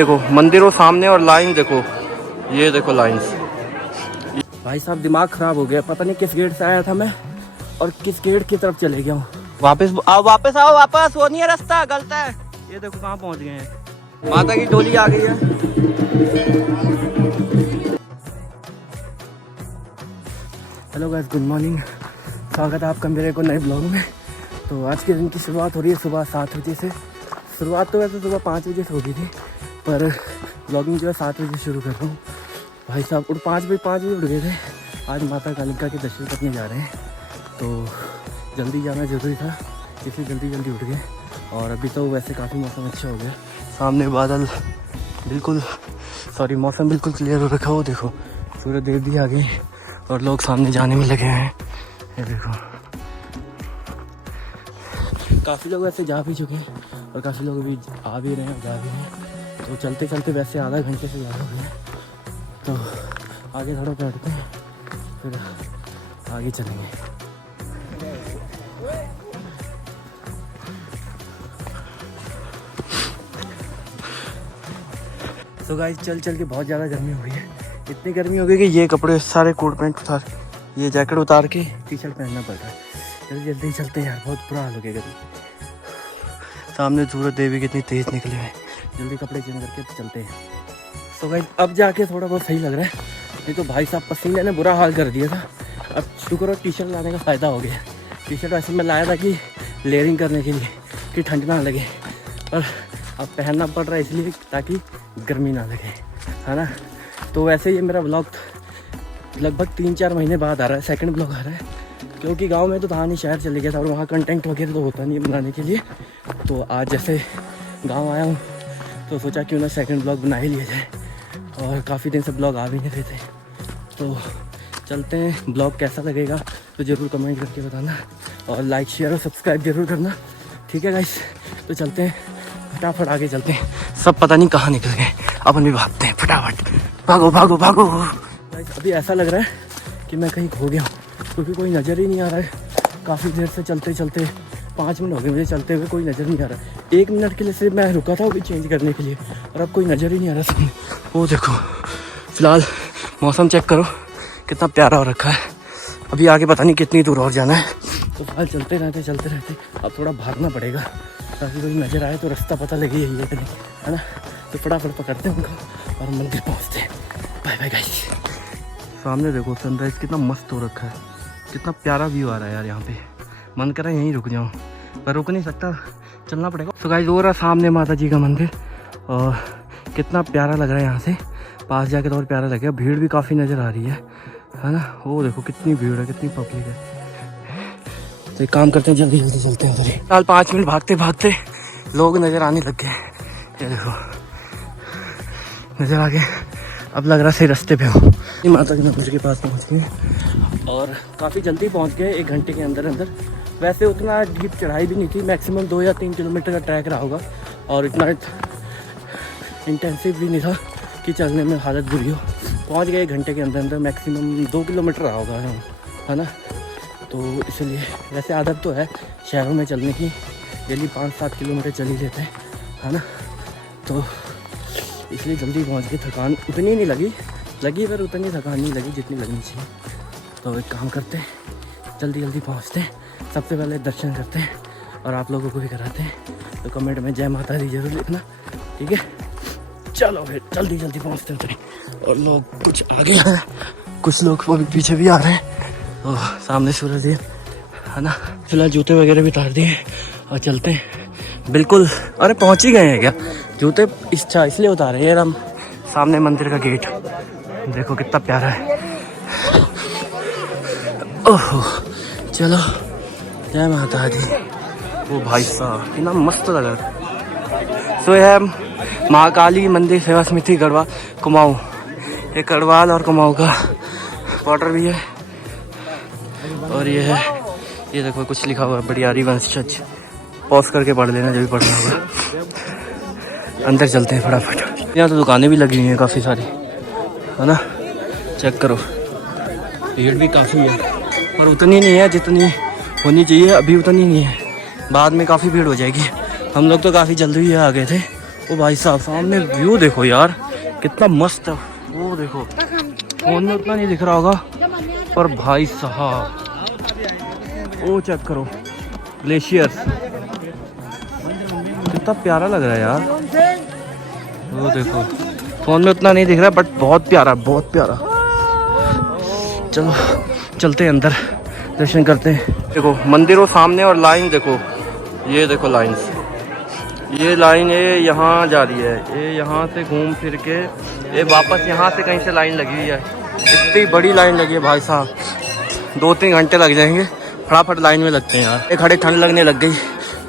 देखो मंदिरों सामने और लाइन देखो, ये देखो लाइंस। भाई साहब दिमाग खराब हो गया, पता नहीं किस गेट से आया था मैं और किस गेट की तरफ चले गया हूँ। वापस आओ वापस, वो नहीं है रास्ता, गलत है। ये देखो कहाँ पहुँच गए हैं, माता की डोली आ गई है। हेलो गाइस, गुड मॉर्निंग, स्वागत है आपका मेरे को नए ब्लॉग में। तो आज के दिन की शुरुआत हो रही है सुबह 7 बजे से। शुरुआत तो वैसे सुबह 5 बजे से होगी थी, पर ब्लॉगिंग जो है 7 बजे शुरू कर रहा हूँ। भाई साहब 5 बजे उठ गए थे। आज माता कालिका के दर्शन करने जा रहे हैं, तो जल्दी जाना ज़रूरी था, इसलिए जल्दी उठ गए। और अभी तो वैसे काफ़ी मौसम अच्छा हो गया, सामने बादल बिल्कुल मौसम बिल्कुल क्लियर हो रखा। वो देखो सूर्य देव भी आ गए और लोग सामने जाने में लगे हैं। ये देखो काफ़ी लोग वैसे जा भी चुके हैं और काफ़ी लोग अभी आ भी रहे हैं, जा भी रहे हैं। तो चलते चलते वैसे आधा घंटे से ज़्यादा हो गया, तो आगे थोड़ा बैठते हैं फिर आगे चलेंगे। तो गाइस चल के बहुत ज़्यादा गर्मी हो गई है। इतनी गर्मी हो गई कि ये कपड़े सारे कोट पैंट उतार, ये जैकेट उतार के टी शर्ट पहनना पड़ रहा है। जल्दी चलते हैं यार, बहुत बुरा हाल हो गया गर्मी। सामने सूरज देवी कितनी तेज़ निकले हैं, जल्दी कपड़े चेंज करके चलते हैं। तो गाइस अब जाके थोड़ा बहुत सही लग रहा है, नहीं तो भाई साहब पसीने ने बुरा हाल कर दिया था। अब शुक्र टी शर्ट लाने का फ़ायदा हो गया। टी शर्ट वैसे मैं लाया था कि लेयरिंग करने के लिए, कि ठंड ना लगे, पर अब पहनना पड़ रहा है इसलिए ताकि गर्मी ना लगे, है ना। तो वैसे ये मेरा ब्लॉग लगभग 3-4 महीने बाद आ रहा है, सेकंड ब्लॉग आ रहा है, क्योंकि गांव में तो था नहीं, शहर चले गया था और वहाँ कंटेंट वगैरह तो होता नहीं है बनाने के लिए। तो आज जैसे गांव आया हूँ तो सोचा क्यों ना सेकंड ब्लॉग बना ही लिया जाए, और काफ़ी दिन से ब्लॉग आ भी नहीं रहे थे। तो चलते हैं, ब्लॉग कैसा लगेगा तो ज़रूर कमेंट करके बताना, और लाइक शेयर और सब्सक्राइब जरूर करना, ठीक है गाइस। तो चलते हैं, फटाफट आगे चलते हैं। सब पता नहीं कहाँ निकल गए, अपन भी भागते हैं, फटाफट भागो। गाइस अभी ऐसा लग रहा है कि मैं कहीं खो गया हूँ, क्योंकि कोई नज़र ही नहीं आ रहा है। काफ़ी देर से चलते 5 मिनट हो गए मुझे चलते हुए, कोई नज़र नहीं आ रहा। 1 मिनट के लिए सिर्फ मैं रुका था वो भी चेंज करने के लिए, और अब कोई नज़र ही नहीं आ रहा सामने। वो देखो फिलहाल मौसम चेक करो कितना प्यारा हो रखा है। अभी आगे पता नहीं कितनी दूर और जाना है, तो फिलहाल चलते रहते अब थोड़ा भागना पड़ेगा ताकि कोई नज़र आए तो रास्ता पता लगे यही है कि नहीं, है ना। तो फटाफट पकड़ते हैं उनको और मंदिर पहुँचते हैं। Bye guys. सामने देखो सनराइज कितना मस्त हो रखा है, कितना प्यारा व्यू आ रहा है यार। यहाँ पे मन कर रहा है यहीं रुक जाऊँ, पर रुक नहीं सकता, चलना पड़ेगा। तो गाइस वो रहा सामने माता जी का मंदिर, और कितना प्यारा लग रहा है यहाँ से, पास जाके तो और प्यारा लगेगा। भीड़ भी काफ़ी नज़र आ रही है ना। वो देखो कितनी भीड़ है, कितनी पब्लिक है। तो एक काम करते हैं, जल्दी चलते हैं उधर। फिलहाल 5 मिनट भागते लोग नज़र आने लग गए। ये देखो नज़र आ गए, अब लग रहा सही रास्ते पे हो। माता के मंदिर के पास पहुँच गए और काफ़ी जल्दी पहुँच गए, 1 घंटे के अंदर। वैसे उतना डीप चढ़ाई भी नहीं थी, मैक्सिमम 2 या 3 किलोमीटर का ट्रैक रहा होगा, और इतना इंटेंसिव भी नहीं था कि चलने में हालत बुरी हो। पहुँच गए 1 घंटे के अंदर, मैक्सिमम 2 किलोमीटर रहा होगा, है ना। तो इसलिए वैसे आदत तो है शहरों में चलने की, डेली 5-7 किलोमीटर चल ही लेते हैं, है ना। तो इसलिए जल्दी पहुंच गए। थकान उतनी नहीं लगी पर उतनी थकान नहीं लगी जितनी लगनी चाहिए। तो एक काम करते हैं, जल्दी पहुंचते हैं। सबसे पहले दर्शन करते हैं और आप लोगों को भी कराते हैं। तो कमेंट में जय माता दी जरूर लिखना, ठीक है। चलो फिर जल्दी पहुँचते हैं। और लोग कुछ आगे हैं, कुछ लोग वो पीछे भी आ रहे हैं। तो सामने सूरज देव, है ना। फिलहाल जूते वगैरह भी उतार दिए और चलते हैं। बिल्कुल, अरे पहुंच ही गए हैं क्या? जूते इसलिए उतारे यार हम। सामने मंदिर का गेट देखो कितना प्यारा है। ओहो चलो, जय माता दी। ओ भाई साहब कितना मस्त लग रहा है। सो है महाकाली मंदिर सेवा समिति गढ़वाल कुमाऊं। ये गढ़वाल और कुमाऊं का बॉर्डर भी है। और ये है, ये देखो कुछ लिखा हुआ है, बढ़ियारी वंशज। पॉज करके पढ़ लेना जब भी पढ़ना होगा। अंदर चलते हैं फटाफट। यहाँ तो दुकानें भी लगी हुई हैं काफ़ी सारी, है ना। चेक करो, भीड़ भी काफ़ी है, पर उतनी नहीं है जितनी होनी चाहिए। अभी उतनी नहीं है, बाद में काफ़ी भीड़ हो जाएगी। हम लोग तो काफ़ी जल्दी ही आ गए थे, ओ भाई साहब सामने व्यू देखो यार, कितना मस्त है। वो देखो फोन में उतना नहीं दिख रहा होगा, पर भाई साहब वो चेक करो, ग्लेशियर्स कितना प्यारा लग रहा है यार। वो देखो फोन में उतना नहीं दिख रहा, बट बहुत प्यारा, बहुत प्यारा। चलो चलते हैं अंदर, दर्शन करते हैं। देखो मंदिरों सामने और लाइन देखो, ये देखो लाइन्स, ये लाइन है यहाँ जा रही है, ये यहाँ से घूम फिर के ये वापस यहाँ से कहीं से लाइन लगी हुई है। इतनी बड़ी लाइन लगी है भाई साहब, 2-3 घंटे लग जाएंगे, फटाफट लाइन में लगते हैं यार। एक खड़े ठंड लगने लग गई,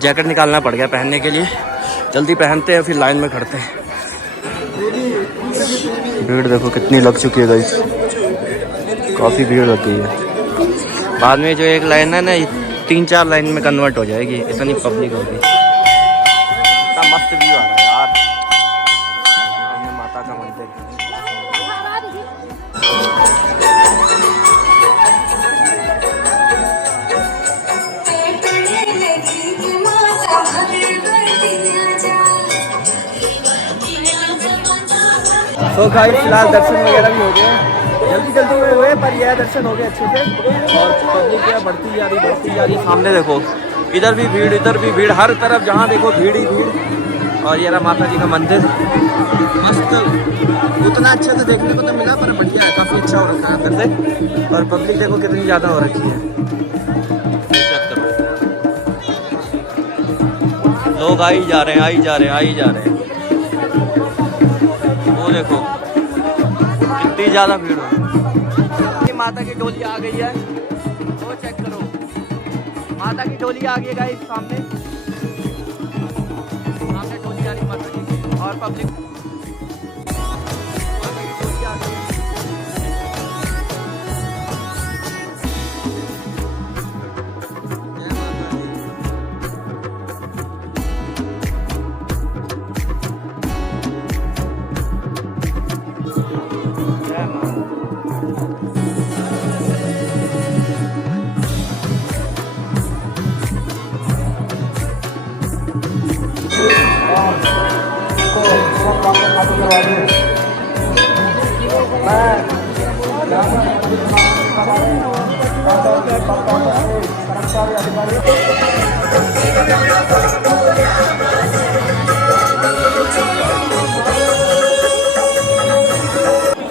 जैकेट निकालना पड़ गया पहनने के लिए। जल्दी पहनते हैं फिर लाइन में खड़ते हैं। भीड़ देखो कितनी लग चुकी है गाइस, काफ़ी भीड़ लग गई है। बाद में जो एक लाइन है ना 3-4 लाइन में कन्वर्ट हो जाएगी, इतनी पब्लिक होगी। इतना मस्त व्यू आ रहा है यार, सामने माता का मंदिर। तो गाइस फिलहाल दर्शन वगैरह भी हो गए, जल्दी में हुए, पर यह दर्शन हो गए अच्छे से। और पब्लिक जो है बढ़ती जा रही। सामने देखो इधर भी भीड़, इधर भी भीड़, हर तरफ जहाँ देखो भीड़ ही भीड़। और ये रहा माता जी का मंदिर, मस्त, उतना अच्छा तो देखने को तो मिला, पर बढ़िया है, काफ़ी अच्छा हो रखा है अंदर से। और पब्लिक देखो कितनी ज़्यादा हो रखी है, चेक करो, लोग आई जा रहे हैं। वो देखो कितनी ज़्यादा भीड़ है। माता की डोली आ गई है, वो चेक करो, माता की डोली आ गई है गाइस, सामने डोली आ रही माता की। और पब्लिक माता की डोली आ गई है।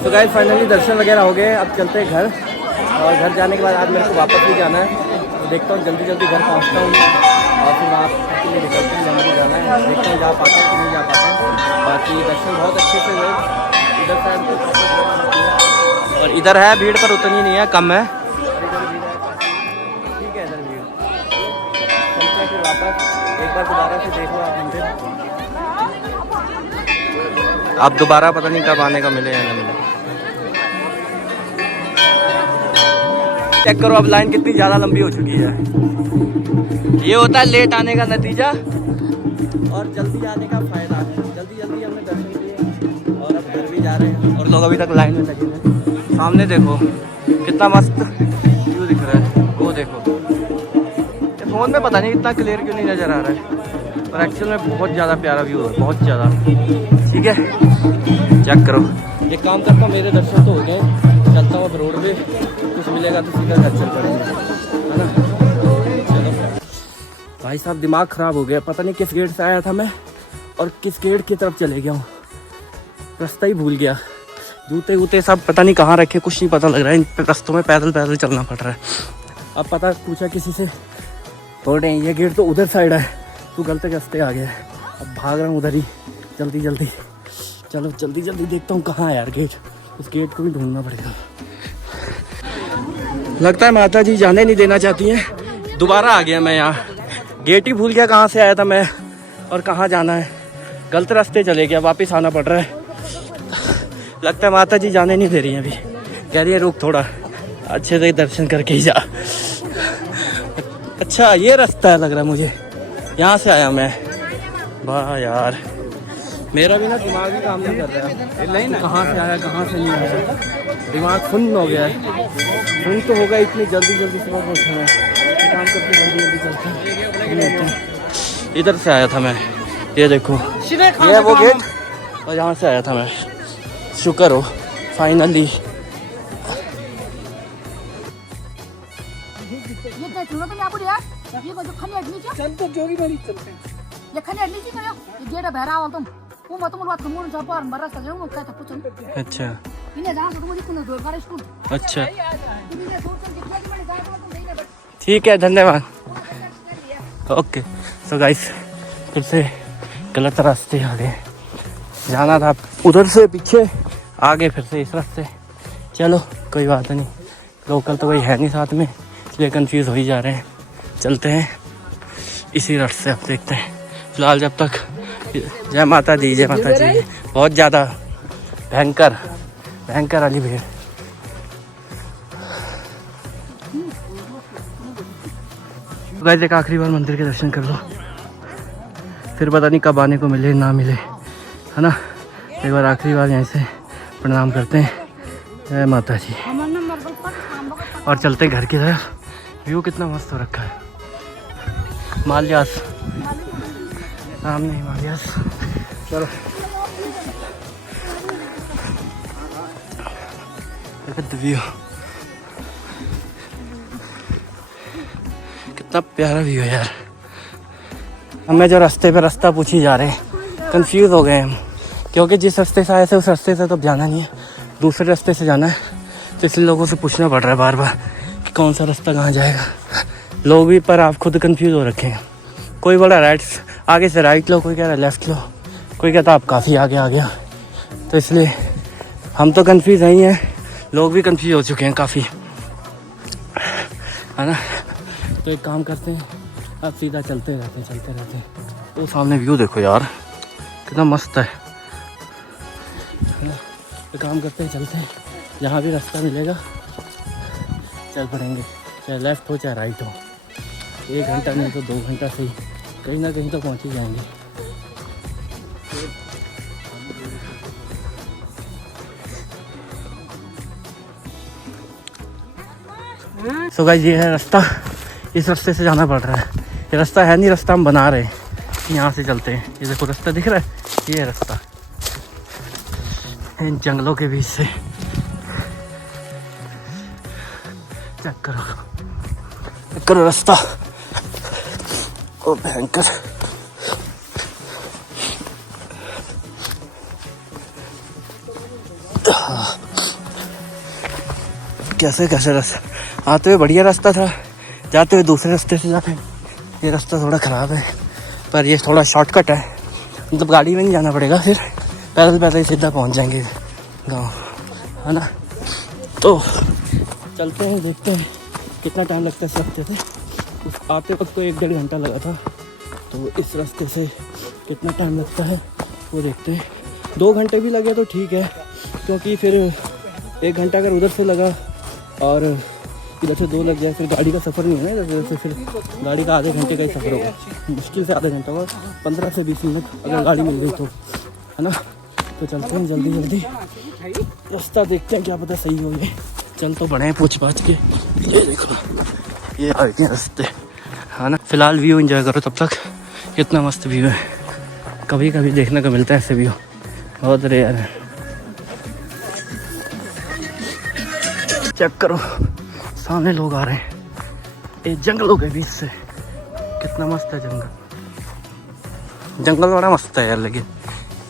तो गाइस फाइनली दर्शन वगैरह हो गए, अब चलते हैं घर। और घर जाने के बाद आज मेरे को वापस भी जाना है, तो देखता हूँ जल्दी घर पहुँचता हूँ और फिर वहाँ के लिए निकलते हैं। जल्दी जाना है, देखता हूँ जा पाता हूँ कि नहीं जा पाता हूँ। बाकी दर्शन बहुत अच्छे से हुए, इधर साइड और इधर है भीड़, पर उतनी नहीं है, कम है। ठीक है, इधर भीड़ चलते हैं फिर वापस। एक बार दोबारा से देख लो आप मंदिर, आप दोबारा पता नहीं कब आने का मिले या ना मिले। चेक करो अब लाइन कितनी ज़्यादा लंबी हो चुकी है। ये होता है लेट आने का नतीजा और जल्दी आने का फायदा। जल्दी हमने दर्शन किए और अब घर भी जा रहे हैं, और लोग अभी तक लाइन में लगे हैं। सामने देखो कितना मस्त व्यू दिख रहा है, वो देखो। फ़ोन में पता नहीं इतना क्लियर क्यों नहीं नज़र आ रहा है, पर एक्चुअल में बहुत ज़्यादा प्यारा व्यू है, बहुत ज़्यादा। ठीक है, चेक करो। एक काम करता हूँ, मेरे दर्शन तो हो गए, चलता हूँ अब रोड पे, कुछ मिलेगा तो सीधा घर चल पड़ेंगे, है ना। चलो भाई साहब दिमाग ख़राब हो गया, पता नहीं किस गेट से आया था मैं और किस गेट की तरफ चले गया हूँ, रास्ता ही भूल गया। जूते वूते सब पता नहीं कहाँ रखे, कुछ नहीं पता लग रहा है। इन रास्तों में पैदल चलना पड़ रहा है। अब पता पूछा किसी से, बोल रहे हैं ये गेट तो उधर साइड है, तू गलत रास्ते आ गया है। अब भाग रहा हूँ उधर ही, जल्दी। चलो जल्दी देखता हूँ कहाँ है यार गेट, उस गेट को भी ढूंढना पड़ेगा। लगता है माता जी जाने नहीं देना चाहती हैं। दोबारा आ गया मैं यहाँ, गेट ही भूल गया कहाँ से आया था मैं और कहाँ जाना है। गलत रास्ते चले गया, वापस आना पड़ रहा है। लगता है माता जी जाने नहीं दे रही हैं अभी, कह रही है रुक थोड़ा, अच्छे से दर्शन करके ही जा। अच्छा ये रास्ता है लग रहा है मुझे, यहाँ से आया मैं। वाह यार, मेरा भी ना दिमाग ही काम नहीं कर रहा है, कहाँ से आया कहाँ से नहीं आया, दिमाग सुन्न हो गया है। सुन तो होगा, इतनी जल्दी सुबह पहुँचा है, काम करके जल्दी चलता है। इधर से आया था मैं, ये देखो ये है वो गेट और यहाँ से आया था मैं। शुक्र हो फाइनली। अच्छा अच्छा ठीक है धन्यवाद। ओके सो गाइस फिर से गलत रास्ते आ गए। जाना था उधर से पीछे, आगे फिर से इस रास्ते। चलो कोई बात नहीं, लोकल तो कोई है नहीं साथ में, इसलिए कंफ्यूज हो ही जा रहे हैं। चलते हैं इसी रास्ते से, अब देखते हैं। फिलहाल जब तक जय माता दी, जय माता दी। बहुत ज़्यादा भयंकर भयंकर वाली भीड़। गाइस एक आखिरी बार मंदिर के दर्शन कर लो, फिर पता नहीं कब आने को मिले ना मिले, है ना। एक बार आखिरी बार यहीं से प्रणाम करते हैं, जय माता जी, और चलते हैं घर की तरफ। व्यू कितना मस्त हो रखा है, हिमालयास सामने, हिमालयास। चलो व्यू कितना प्यारा व्यू है यार। हमें जो रास्ते पे रास्ता पूछी जा रहे हैं, कंफ्यूज हो गए हम, क्योंकि जिस रास्ते से आए थे उस रास्ते से तो जाना नहीं है, दूसरे रास्ते से जाना है। तो इसलिए लोगों से पूछना पड़ रहा है बार बार कि कौन सा रास्ता कहाँ जाएगा। लोग भी पर आप खुद कंफ्यूज हो रखे हैं। कोई बोला राइट, आगे से राइट लो, कोई कह रहा है लेफ़्ट लो, कोई कहता आप काफ़ी आगे आ गया। तो इसलिए हम तो कंफ्यूज नहीं हैं, लोग भी कंफ्यूज हो चुके हैं काफ़ी, है ना। तो एक काम करते हैं, अब सीधा चलते रहते हैं। तो सामने व्यू देखो यार कितना मस्त है ना। एक काम करते हैं, चलते हैं, जहाँ भी रास्ता मिलेगा चल पड़ेंगे, चाहे लेफ़्ट हो चाहे राइट हो। 1 घंटा नहीं तो 2 घंटा से ही कहीं ना कहीं तो पहुँच ही जाएंगे। सो गाइस ये है रास्ता, इस रास्ते से जाना पड़ रहा है। ये रास्ता है नहीं, रास्ता हम बना रहे हैं, यहाँ से चलते हैं। ये देखो रास्ता दिख रहा है, ये रास्ता इन जंगलों के बीच से। चेक करो रास्ता, ओ भयंकर। कैसे रास्ता, आते हुए बढ़िया रास्ता था, जाते हुए दूसरे रास्ते से जाते हैं। ये रास्ता थोड़ा ख़राब है, पर ये थोड़ा शॉर्टकट है, मतलब गाड़ी में नहीं जाना पड़ेगा, फिर पैदल ही सीधा पहुंच जाएंगे गांव, है ना। तो चलते हैं, देखते हैं कितना टाइम लगता है इस रास्ते से। आते वक्त तो 1-1.5 घंटा लगा था, तो इस रास्ते से कितना टाइम लगता है वो देखते हैं। 2 घंटे भी लगे तो ठीक है, क्योंकि फिर 1 घंटा अगर उधर से लगा और इधर से 2 लग जाए, फिर गाड़ी का सफ़र नहीं है ना इधर से, फिर गाड़ी का आधे घंटे का ही सफ़र होगा, मुश्किल से आधा घंटा होगा, 15 से 20 मिनट अगर गाड़ी मिल गई तो, है ना। तो चलते हैं जल्दी रास्ता देखते हैं, क्या पता सही हो गए। चल तो बड़े हैं पूछ पाछ के। ये देखो ये आ गए रास्ते, है ना। फिलहाल व्यू एंजॉय करो तब तक, कितना मस्त व्यू है, कभी कभी देखने को मिलता है ऐसे व्यू, बहुत रेयर है। चेक करो सामने लोग आ रहे हैं, ये जंगलों के बीच से। कितना मस्त है जंगल बड़ा मस्त है यार। लेकिन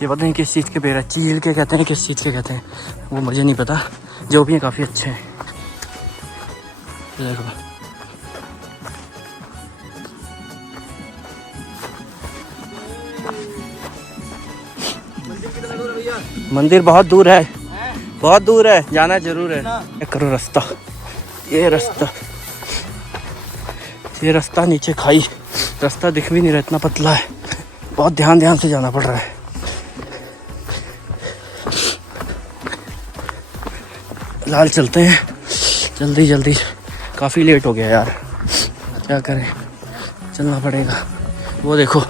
ये पता नहीं किस चीज़ के पेड़ है, चील के कहते हैं, किस चीज़ के कहते हैं वो मुझे नहीं पता, जो भी है काफ़ी अच्छे हैं। देखो मंदिर बहुत दूर है, बहुत दूर है, जाना जरूर है। करो रास्ता, ये रास्ता नीचे खाई, रास्ता दिख भी नहीं रहा, इतना पतला है, बहुत ध्यान से जाना पड़ रहा है। फिलहाल चलते हैं जल्दी, काफ़ी लेट हो गया यार, क्या करें, चलना पड़ेगा। वो देखो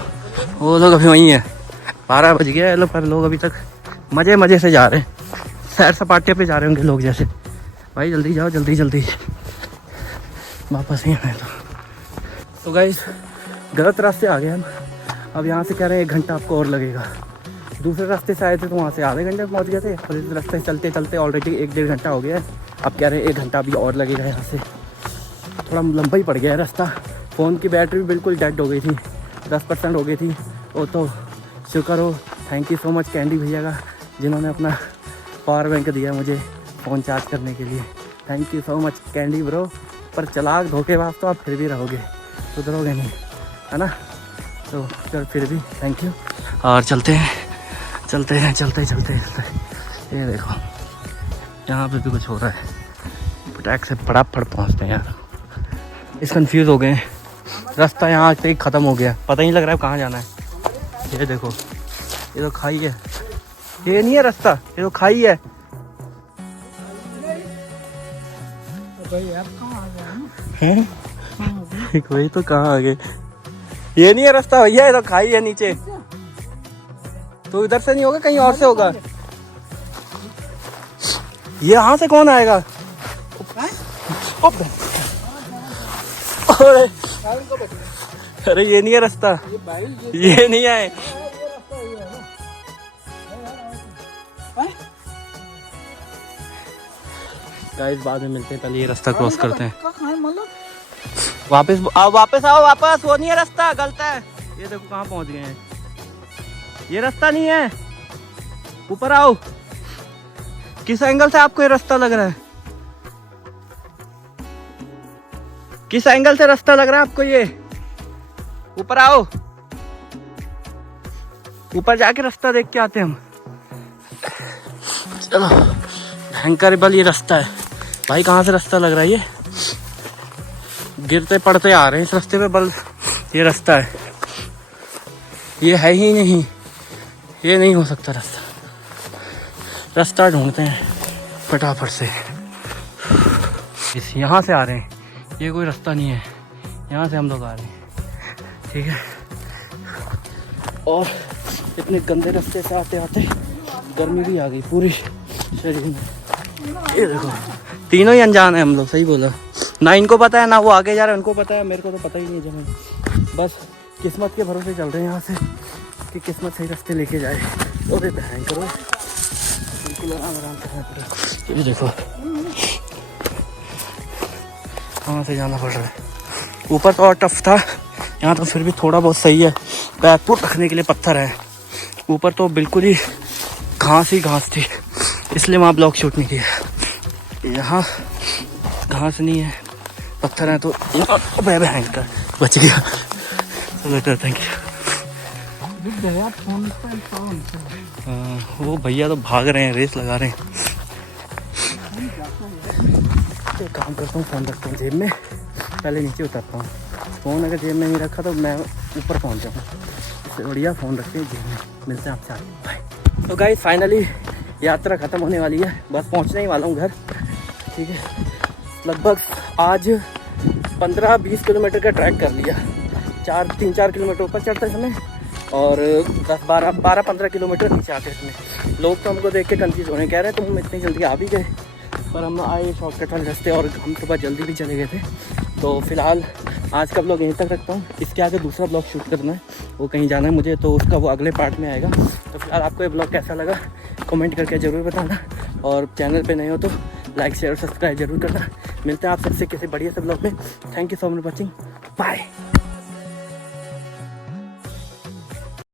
वो लोग अभी वहीं हैं, 12 बज गया है, पर लोग अभी तक मज़े से जा रहे हैं, सैर सपाटे पे जा रहे होंगे लोग जैसे। भाई जल्दी जाओ, जल्दी वापस नहीं आना है तो गाइस गलत रास्ते आ गए हम, अब यहाँ से कह रहे हैं 1 घंटा आपको और लगेगा। दूसरे रास्ते से आए थे तो वहाँ से आधे घंटे में पहुँच गए थे, और इस रास्ते चलते चलते ऑलरेडी 1-1.5 घंटा हो गया है। अब कह रहे हैं 1 घंटा अभी और लगेगा। यहाँ से थोड़ा लंबा ही पड़ गया है रास्ता। फ़ोन की बैटरी भी बिल्कुल डेड हो गई थी, 10% हो गई थी। वो तो शुक्र हो, thank you so much candy भैया का, जिन्होंने अपना पावर बैंक दिया मुझे फ़ोन चार्ज करने के लिए। Thank you so much candy bro. पर चलाक धोखेबाज तो आप फिर भी रहोगे, सुधरोगे नहीं, है ना? तो चल फिर भी थैंक यू। और चलते हैं चलते हैं चलते चलते चलते। ये देखो यहाँ पे भी कुछ हो रहा है। फटाक से फटाफट पहुँचते हैं यार। इस कंफ्यूज हो गए, रास्ता यहाँ पे ख़त्म हो गया, पता ही नहीं लग रहा है कहाँ जाना है। ये देखो, ये तो खाई है, ये नहीं है रास्ता, ये तो खाई है। वही तो कहाँ आ गए, ये नहीं है रास्ता भैया, ये तो खाई है नीचे। तो इधर से नहीं होगा, कहीं और से होगा। ये यहाँ से कौन आएगा? अरे ये नहीं है रास्ता, ये नहीं है। गाइस बाद में मिलते हैं, पहले ये रास्ता क्रॉस करते हैं। वापस आओ, वापस आओ, वापस। वो नहीं है रास्ता, गलत है। ये देखो कहाँ पहुँच गए हैं, ये रास्ता नहीं है। ऊपर आओ। किस एंगल से आपको ये रास्ता लग रहा है? किस एंगल से रास्ता लग रहा है आपको ये? ऊपर आओ, ऊपर जाके रास्ता देख के आते हैं हम। चलो, भयंकर बल ये रास्ता है भाई। कहाँ से रास्ता लग रहा है ये? गिरते पड़ते आ रहे हैं इस रास्ते पे बल। ये रास्ता है, ये है ही नहीं, ये नहीं हो सकता रास्ता। रास्ता ढूंढते हैं फटाफट से। इस यहाँ से आ रहे हैं, ये कोई रास्ता नहीं है, यहाँ से हम लोग आ रहे हैं, ठीक है। और इतने गंदे रास्ते से आते आते गर्मी भी आ गई पूरी शरीर में। ये देखो, तीनों ही अनजान है हम लोग, सही बोला। ना इनको पता है, ना वो आगे जा रहे हैं उनको पता है, मेरे को तो पता ही नहीं जमा। बस किस्मत के भरोसे चल रहे हैं यहाँ से, कि किस्मत सही रास्ते लेके जाए। और बहन करो, बिल्कुल आराम करना पड़ेगा। ये देखो कहाँ से जाना पड़ रहा है। ऊपर तो और टफ था, यहाँ तो फिर भी थोड़ा बहुत सही है। बैकफुट रखने के लिए पत्थर है, ऊपर तो बिल्कुल ही घास ही घास थी, इसलिए वहाँ ब्लॉग शूट नहीं किया। यहाँ घास नहीं है, पत्थर है, तो भयंकर बच गया। चलो थैंक यू। वो भैया तो भाग रहे हैं, रेस लगा रहे हैं। तो काम करता हूँ, फ़ोन रखता हूँ जेब में, पहले नीचे उतरता हूँ। फ़ोन अगर जेब में नहीं रखा तो मैं ऊपर पहुँच जाऊँ, इससे बढ़िया फ़ोन रखते हैं जेब में। मिलते हैं आपसे आगे, बाय। तो गाइस फाइनली यात्रा ख़त्म होने वाली है, बस पहुँचने ही वाला हूँ घर, ठीक है। लगभग आज 15-20 किलोमीटर का ट्रैक कर लिया। 3-4 किलोमीटर ऊपर चढ़ते समय और 12-15 किलोमीटर नीचे आते समय। लोग तो हमको देख के कंफ्यूज होने कह रहे हैं तुम इतनी जल्दी आ भी गए, पर हम आए शॉर्टकट वाले रास्ते और हम सुबह जल्दी भी चले गए थे। तो फिलहाल आज का ब्लॉग यहीं तक रखता हूँ। इसके आगे दूसरा ब्लॉग शूट करना है, वो कहीं जाना है मुझे, तो उसका वो अगले पार्ट में आएगा। तो फिलहाल आपको ये ब्लॉग कैसा लगा कमेंट करके ज़रूर बताना, और चैनल पे नए हो तो लाइक शेयर सब्सक्राइब जरूर करना। मिलते हैं आप सबसे किसी बढ़िया से ब्लॉग में। Thank you so much watching, bye.